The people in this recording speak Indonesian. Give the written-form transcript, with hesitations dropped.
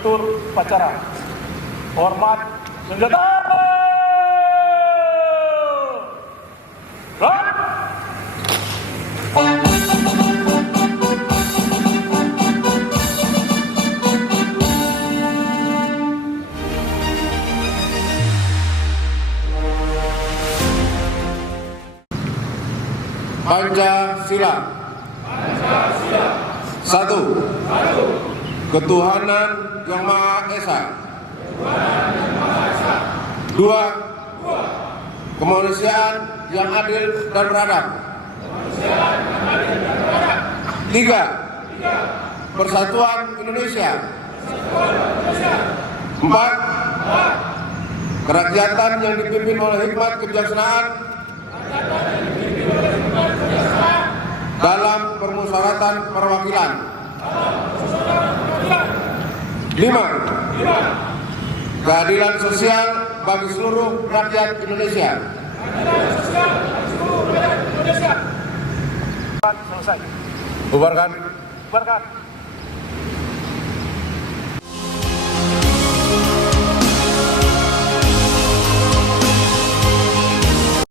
Inspektur Upacara. Hormat senjata. Pancasila. Satu. Ketuhanan Yang Maha Esa. Dua. Kemanusiaan yang adil dan beradab. Tiga. Persatuan Indonesia. Empat. Kerakyatan yang dipimpin oleh hikmat kebijaksanaan dalam permusyawaratan perwakilan. 5. Keadilan sosial bagi seluruh rakyat Indonesia. Selesai. Bubarkan. Bubarkan.